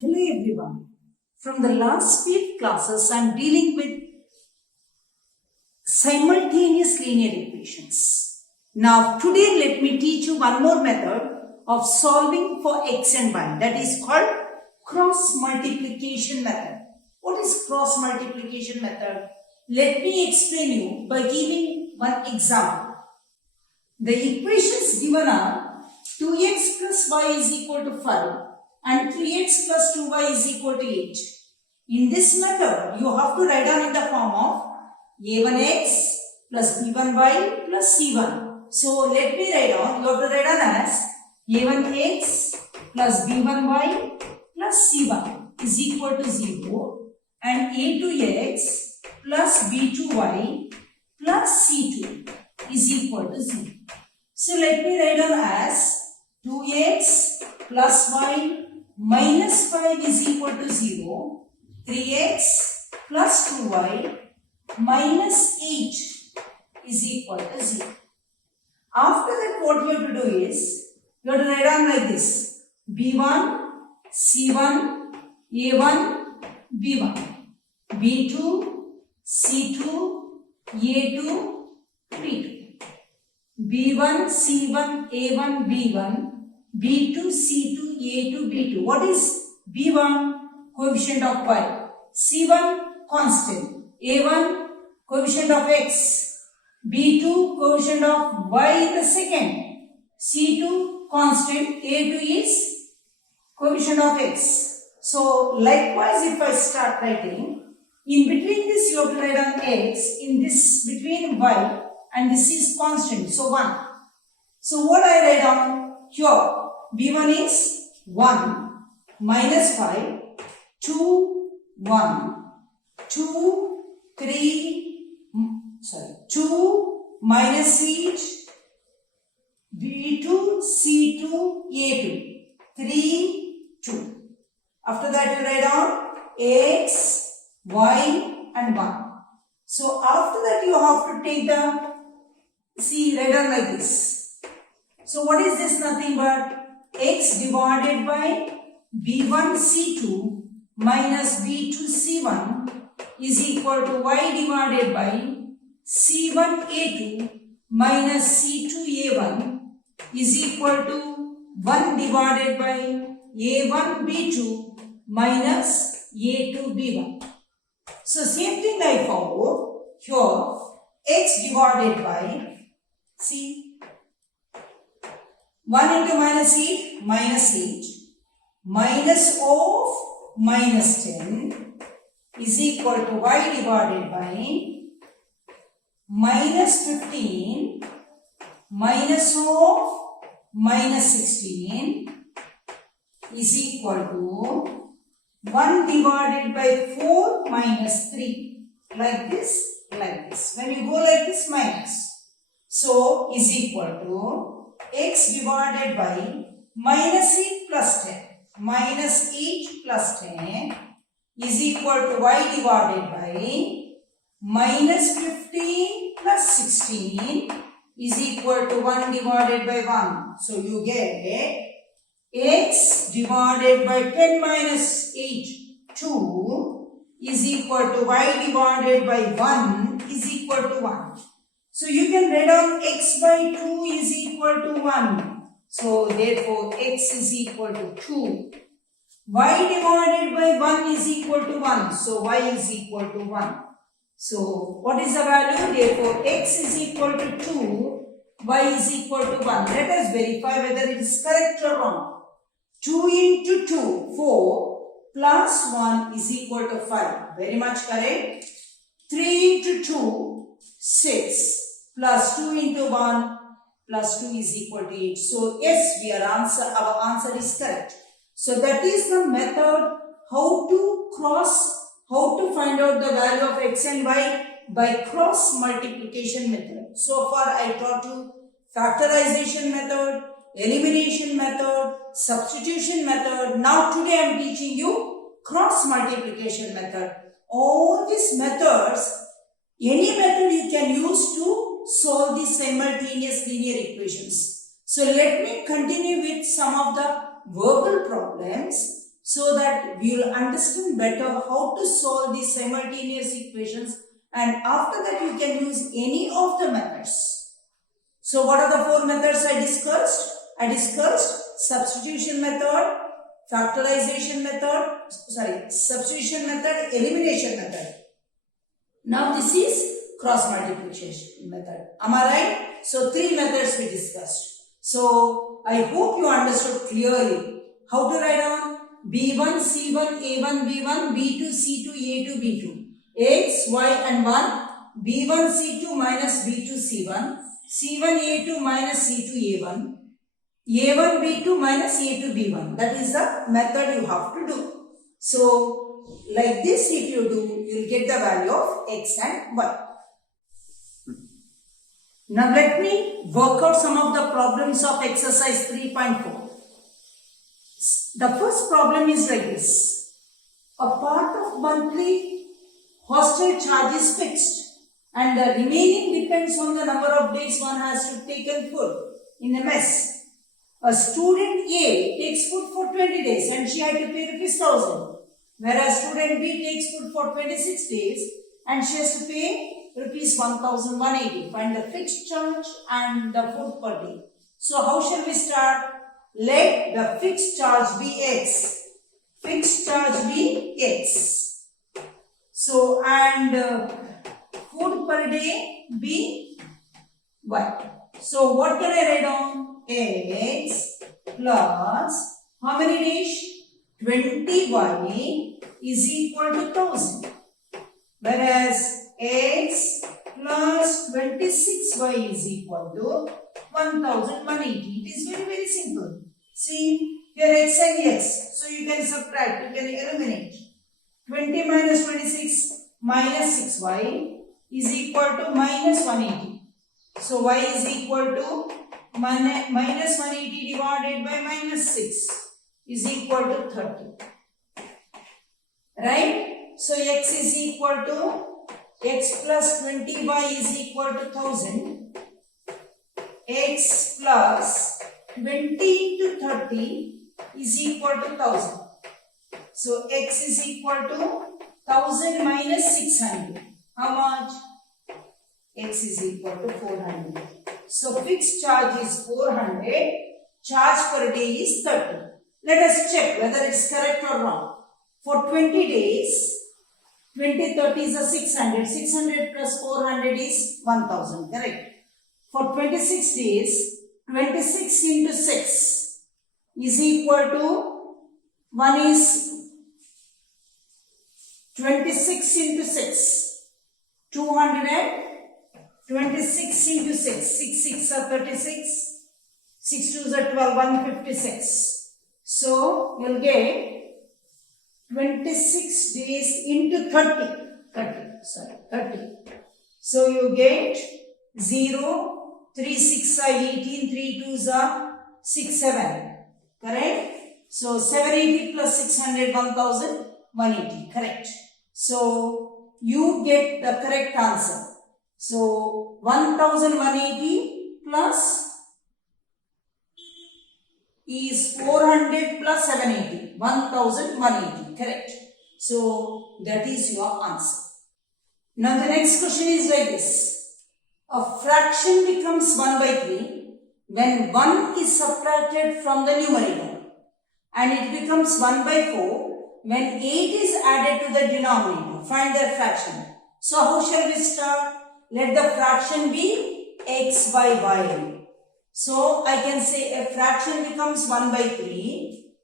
Hello everyone. From the last few classes, I am dealing with simultaneous linear equations. Now today let me teach you one more method of solving for x and y, that is called cross multiplication method. What is cross multiplication method? Let me explain you by giving one example. The equations given are 2x plus y is equal to 5 and 3x plus 2y is equal to 8. In this method, you have to write down in the form of a1x plus b1y plus c1. So let me write down, you have to write down as a1x plus b1y plus c1 is equal to 0 and a2x plus b2y plus c2 is equal to 0. So let me write down as 2x plus y minus 5 is equal to 0, 3x plus 2y minus 8 is equal to 0. After that, what you have to do is, you have to write down like this: b1, c1, a1, b1, b2, c2, a2, b2. B1, C1, A1, B1, B2, C2, A2, B2. What is B1? Coefficient of y. C1, constant. A1, coefficient of x. B2, coefficient of y in the second. C2, constant. A2 is coefficient of x. So, likewise, if I start writing, in between this you have to write down x, in this between y, and this is constant, so 1. So what I write down here, b1 is 1 minus 5, 2, 1, 2, 3, 2 minus 8, b2, c2, a2, 3, 2. After that you write down x, y and 1. So after that you have to take the write down like this. So what is this? Nothing but x divided by b1 c2 minus b2 c1 is equal to y divided by c1 a2 minus c2 a1 is equal to 1 divided by a1 b2 minus a2 b1. So same thing I follow here, x divided by, see, 1 into minus 8, minus of minus 10 is equal to y divided by minus 15 minus of minus 16 is equal to 1 divided by 4 minus 3, like this. When you go like this, minus. So, is equal to x divided by minus 8 plus 10. Minus 8 plus 10 is equal to y divided by minus 15 plus 16 is equal to 1 divided by 1. So, you get x divided by 10 minus 8, 2 is equal to y divided by 1 is equal to 1. So you can write down x by 2 is equal to 1. So therefore x is equal to 2. Y divided by 1 is equal to 1. So y is equal to 1. So what is the value? Therefore x is equal to 2. Y is equal to 1. Let us verify whether it is correct or wrong. 2 into 2, 4 plus 1 is equal to 5. Very much correct. 3 into 2, 6 plus 2 into 1 plus 2 is equal to 8. So yes, our answer is correct. So that is the method how to find out the value of x and y by cross multiplication method. So far I taught you factorization method, elimination method, substitution method. Now today I am teaching you cross multiplication method. All these methods, any method you can use to solve the simultaneous linear equations. So let me continue with some of the verbal problems. so that we will understand better how to solve these simultaneous equations, and after that you can use any of the methods. So what are the four methods I discussed? I discussed substitution method, substitution method, elimination method. Now this is cross multiplication method. Am I right? So three methods we discussed. So I hope you understood clearly how to write down B1, C1, A1, B1, B2, C2, A2, B2. X, Y and 1, B1, C2 minus B2, C1, C1, A2 minus C2, A1, A1, B2 minus A2, B1. That is the method you have to do. So, like this if you do, you will get the value of X and Y. Now let me work out some of the problems of exercise 3.4. The first problem is like this. A part of monthly hostel charge is fixed and the remaining depends on the number of days one has to take food in a mess. A student A takes food for 20 days and she had to pay ₹1,000, whereas student B takes food for 26 days and she has to pay ₹1,180. Find the fixed charge and the food per day. So how shall we start? Let the fixed charge be X. Fixed charge be X. So and food per day be Y. So what can I write down? X plus how many days? 20Y is equal to 1000. Whereas X plus 26Y is equal to 1180. It is very, very simple. See, here X and X. So you can subtract, you can eliminate. 20 minus 26 minus 6Y is equal to minus 180. So Y is equal to minus 180 divided by minus 6 is equal to 30. Right? So X is equal to X plus 20Y is equal to 1000. X plus 20 into 30 is equal to 1000. So X is equal to 1000 minus 600. How much? X is equal to 400. So fixed charge is 400. Charge per day is 30. Let us check whether it's correct or wrong. For 20 days, 20, 30 is a 600. 600 plus 400 is 1000. Correct. For 26 days, 26 into 6 is equal to 1 is 26 into 6. 226 into 6. 6 6 are 36. 6 2s are 12. 156. So you'll get 26 days into 30. 30. So you get 0. 3 6 are 18. 3 2s are 6 7. Correct? So 780 plus 600 1180. Correct. So you get the correct answer. So 1180 plus is 400 plus 780. 1180. Correct. So that is your answer. Now the next question is like this. A fraction becomes 1 by 3 when 1 is subtracted from the numerator, and it becomes 1 by 4 when 8 is added to the denominator. Find their fraction. So how shall we start? Let the fraction be x by y. So I can say a fraction becomes 1 by 3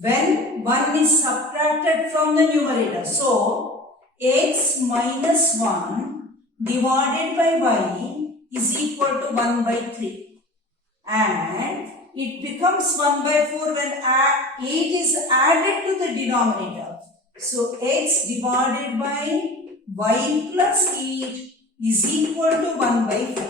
when 1 is subtracted from the numerator. So x minus 1 divided by y is equal to 1 by 3. And it becomes 1 by 4 when 8 is added to the denominator. So x divided by y plus 8 is equal to 1 by 4.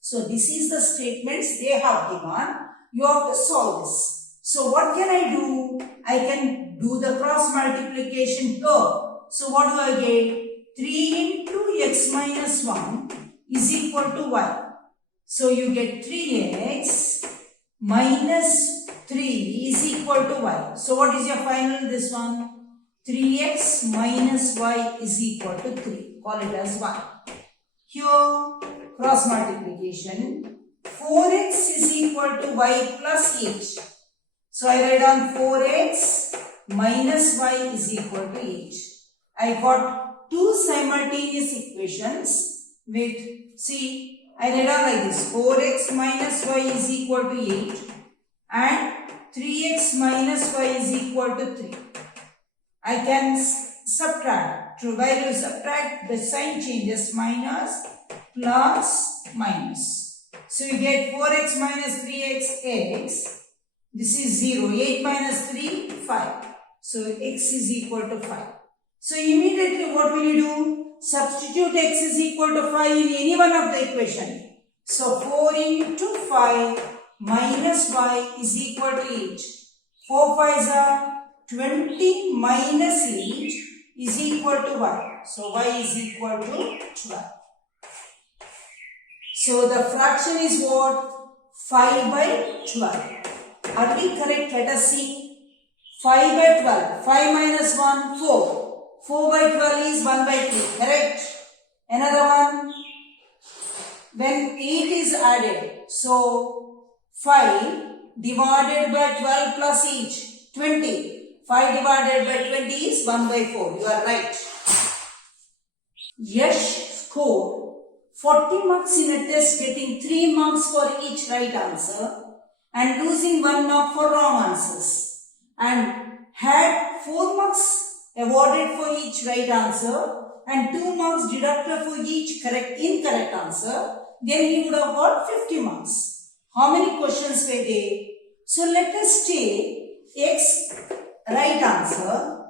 So this is the statements they have given. You have to solve this. So what can I do? I can do the cross multiplication here. So what do I get? 3 into x minus 1 is equal to y. So you get 3x minus 3 is equal equal to y. So what is your final? This one. 3x minus y is equal to 3. Call it as 1. Here, cross multiplication. 4x is equal to y plus 8. So I write down 4x minus y is equal to 8. I got two simultaneous equations with, see, I write down like this. 4x minus y is equal to 8 and 3x minus y is equal to 3. I can subtract. While you subtract, the sign changes, minus, plus, minus. So you get 4x minus 3x, x. This is 0. 8 minus 3, 5. So x is equal to 5. So immediately what will you do? Substitute x is equal to 5 in any one of the equation. So 4 into 5 minus y is equal to 8. 4 5s are 20 minus 8 is equal to y. So y is equal to 12. So the fraction is what? 5 by 12. Are we correct? Let us see. 5 by 12. 5 minus 1, 4. 4 by 12 is 1 by 3. Correct? Another one. When 8 is added, so 5 divided by 12 plus 8, 20. 5 divided by 20 is 1 by 4. You are right. Yash scored 40 marks in a test, getting 3 marks for each right answer and losing 1 mark for wrong answers, and had 4 marks awarded for each right answer and 2 marks deducted for each incorrect answer, then he would have got 50 marks. How many questions were there? So let us take x right answer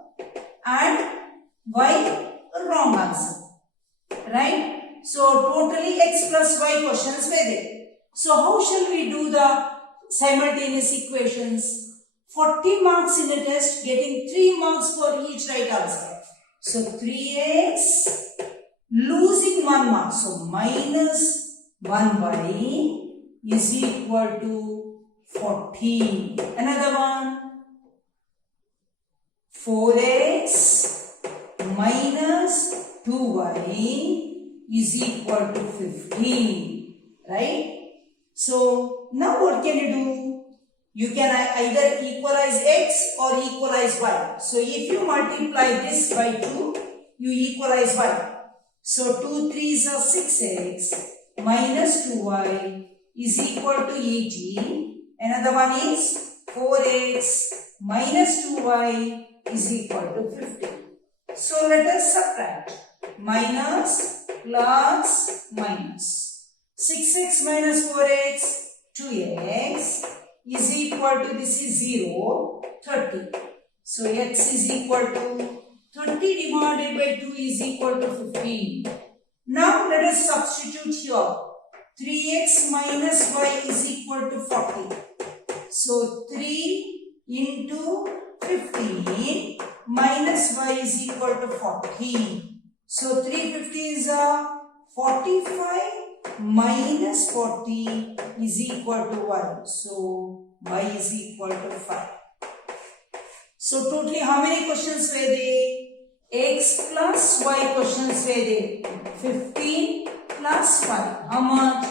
and y wrong answer. Right? So totally x plus y questions were there. So how shall we do the simultaneous equations? 40 marks in a test, getting 3 marks for each right answer. So 3x losing 1 mark. So minus 1 by is equal to 40. Another one. 4x minus 2y is equal to 15. Right? So now what can you do? You can either equalize x or equalize y. So if you multiply this by 2, you equalize y. So 2 3s are 6x minus 2y is equal to 18. Another one is 4x minus 2y is equal to 50. So let us subtract. Minus, plus, minus. 6x minus 4x, 2x is equal to, this is 0, 30. So x is equal to 30 divided by 2 is equal to 15. Now let us substitute here. 3x minus y is equal to 40. So 3 into 15 minus y is equal to 40. So 350 is 45 minus 40 is equal to y. So y is equal to 5. So totally how many questions were there? X plus y questions were there. 15 plus 5. How much?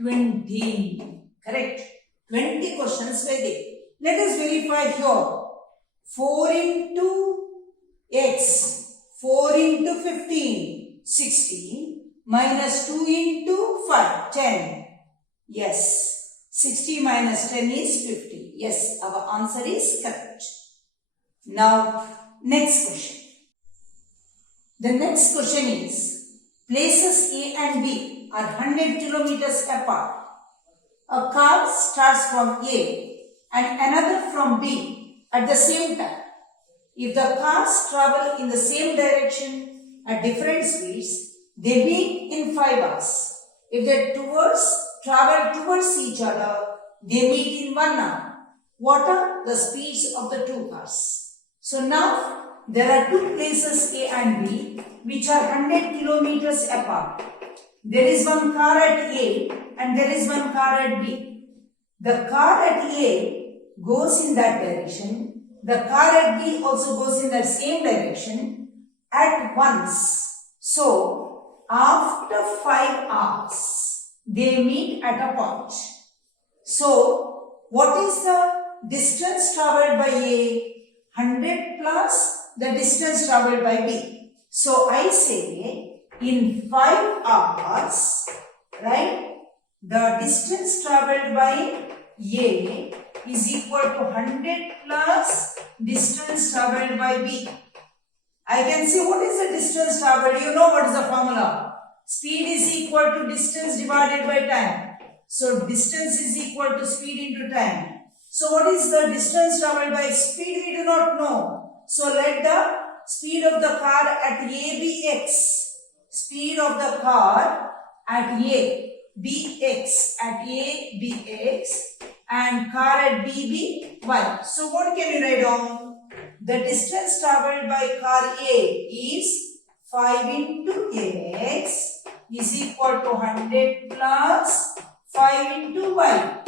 20. Correct. 20 questions were there. Let us verify here. 4 into x. 4 into 15. 60. Minus 2 into 5. 10. Yes. 60 minus 10 is 50. Yes. Our answer is correct. Now, next question. The next question is, places A and B are 100 kilometers apart. A car starts from A and another from B at the same time. If the cars travel in the same direction at different speeds, they meet in 5 hours. If they travel towards each other, they meet in 1 hour. What are the speeds of the two cars? So now, there are two places A and B which are 100 kilometers apart. There is one car at A and there is one car at B. The car at A goes in that direction, the car at B also goes in that same direction at once. So, after 5 hours, they meet at a point. So, what is the distance travelled by A? 100 plus the distance travelled by B. So, I say in 5 hours, right, the distance travelled by A is equal to 100 plus distance travelled by B. I can see what is the distance travelled. You know what is the formula. Speed is equal to distance divided by time. So, distance is equal to speed into time. So, what is the distance travelled by speed? We do not know. So, let the speed of the car at A be x. Speed of the car at A be x. At A be x. And car at B be y. So, what can you write down? The distance travelled by car A is 5 into x is equal to 100 plus 5 into y.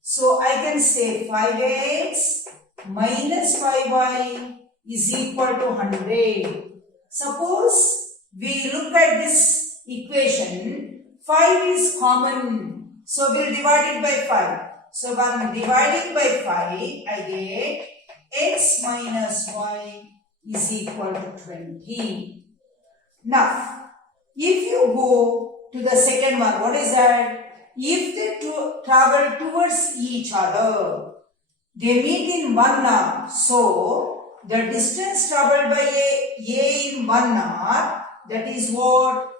So, I can say 5x minus 5y is equal to 100. Suppose we look at this equation, 5 is common. So, we'll divide it by 5. So, when dividing by 5, I get x minus y is equal to 20. Now, if you go to the second one, what is that? If they travel towards each other, they meet in 1 hour. So, the distance travelled by A in 1 hour, that is what?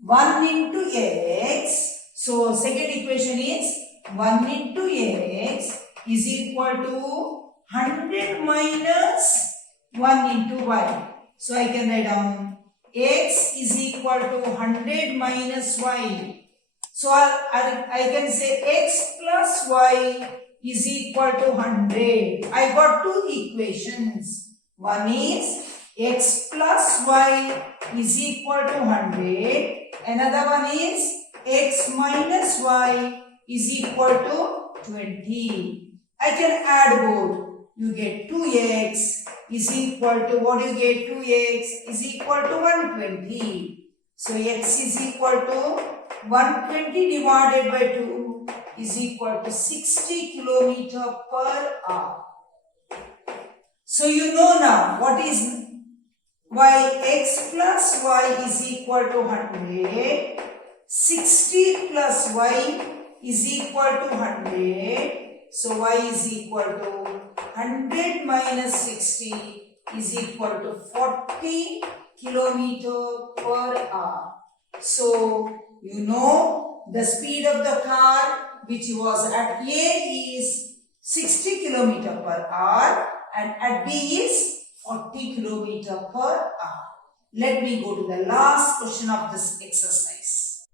1 into x. So, second equation is 1 into x is equal to 100 minus 1 into y. So, I can write down x is equal to 100 minus y. So, I can say x plus y is equal to 100. I got two equations. One is x plus y is equal to 100. Another one is x minus y is equal to 20. I can add both. You get 2x is equal to, what do you get? 2x is equal to 120. So, x is equal to 120 divided by 2 is equal to 60 kilometer per hour. So, you know now what is y. X plus y is equal to 100. 60 plus y is equal to 100. So, y is equal to 100 minus 60 is equal to 40 kilometer per hour. So, you know the speed of the car which was at A is 60 kilometer per hour and at B is 40 kilometer per hour. Let me go to the last question of this exercise.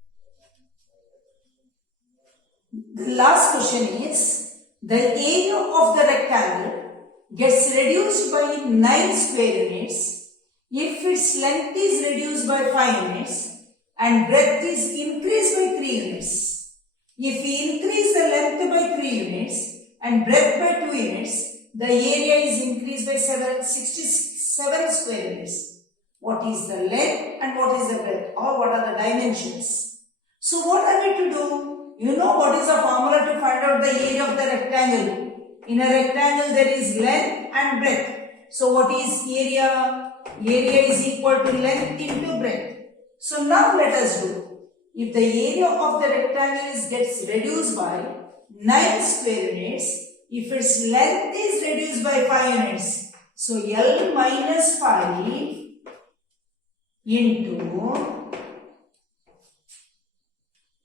The last question is, the area of the rectangle gets reduced by 9 square units if its length is reduced by 5 units and breadth is increased by 3 units. If we increase the length by 3 units and breadth by 2 units, the area is increased by 67 square units. What is the length and what is the breadth, or what are the dimensions? So, what are we to do? You know what is the formula to find out the area of the rectangle? In a rectangle, there is length and breadth. So, what is area? Area is equal to length into breadth. So, now let us do. If the area of the rectangle gets reduced by 9 square units, if its length is reduced by 5 units, so L minus 5 into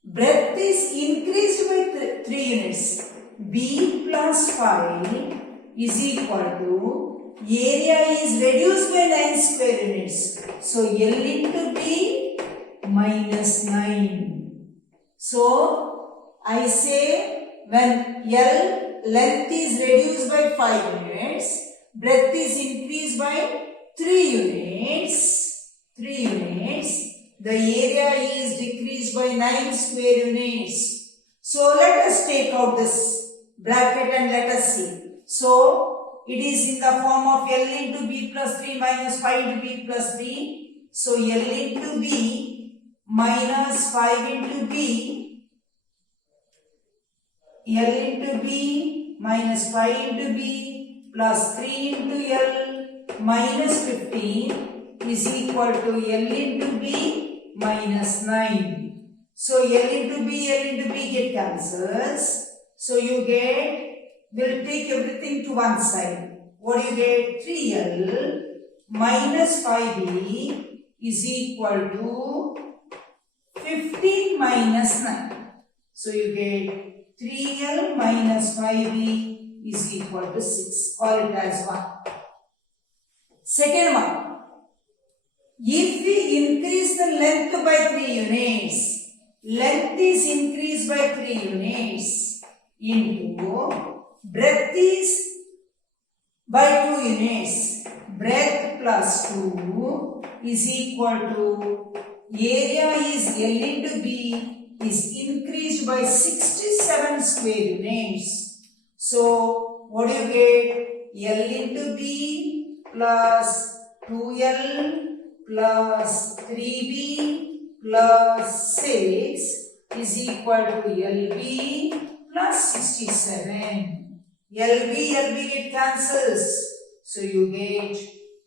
breadth is increased by 3 units. B plus 5 is equal to area is reduced by 9 square units. So, L into B minus 9. So, I say when L length is reduced by 5 units, breadth is increased by 3 units, the area is decreased by 9 square units. So, let us take out this bracket and let us see. So it is in the form of L into B plus 3 minus 5 into B plus 3. So L into B minus 5 into B, L into B minus 5 into B plus 3 into L minus 15 is equal to L into B minus 9. So L into B get cancels. So you get, we'll take everything to one side. What do you get? 3L minus 5B is equal to 15 minus 9. So you get 3L minus 5B is equal to 6. Call it as 1. Second one. If we increase the length by 3 units, length is increased by 3 units into breadth is by 2 units. Breadth plus 2 is equal to area is L into B is increased by 67 square units. So what do you get? L into B plus 2L plus 3B plus 6 is equal to LB plus 67. LB get cancels. So you get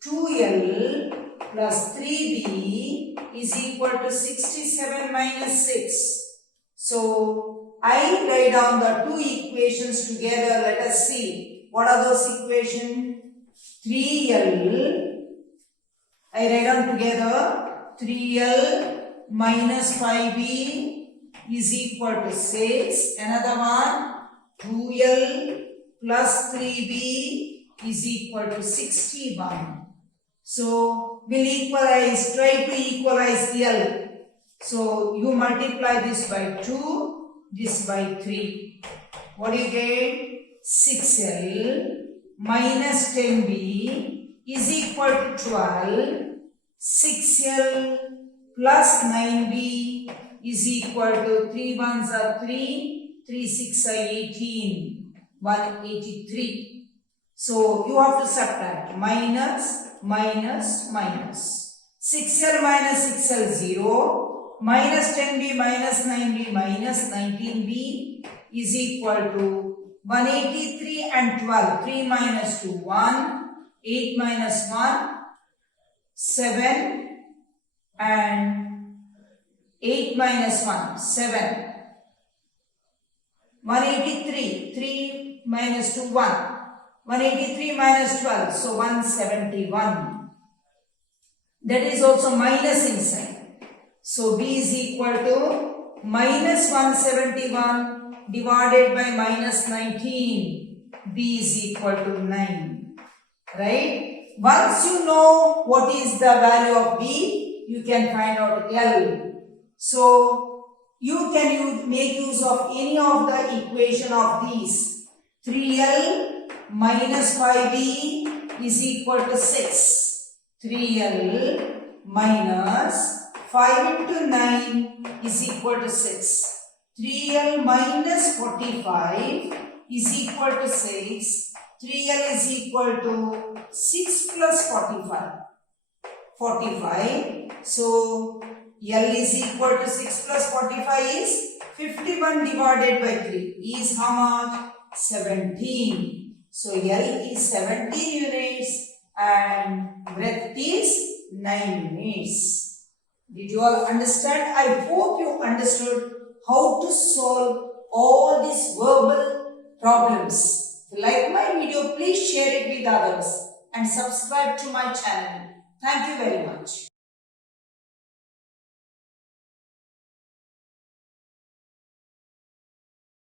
2L plus 3B is equal to 67 minus 6. So I write down the two equations together. Let us see. What are those equations? 3L, I write down together, 3L minus 5B is equal to 6. Another one, 2L plus 3B is equal to 61. So we'll equalize, try to equalize the L. So you multiply this by 2, this by 3. What do you get? 6L minus 10B is equal to 12. 6L plus 9B is equal to 3 ones are 3, 3 6 are 18, 183. So you have to subtract minus, minus, minus. 6L minus 6L 0, minus 10B minus 9B minus 19B is equal to 183 and 12. 3 minus 2, 1, 8 minus 1, 7 and 8 minus 1, 7. 183, 3 minus 2, 1. 183 minus 12, so 171. That is also minus inside. So B is equal to minus 171 divided by minus 19. B is equal to 9. Right? Once you know what is the value of B, you can find out L. So you can make use of any of the equation of these. 3L minus 5B is equal to 6. 3L minus 5 into 9 is equal to 6. 3L minus 45 is equal to 6. 3L is equal to 6 plus 45. 45. So L is equal to 6 plus 45 is 51 divided by 3 is how much? 17. So L is 17 units and breadth is 9 units. Did you all understand? I hope you understood how to solve all these verbal problems. If you like my video, please share it with others and subscribe to my channel. Thank you very much.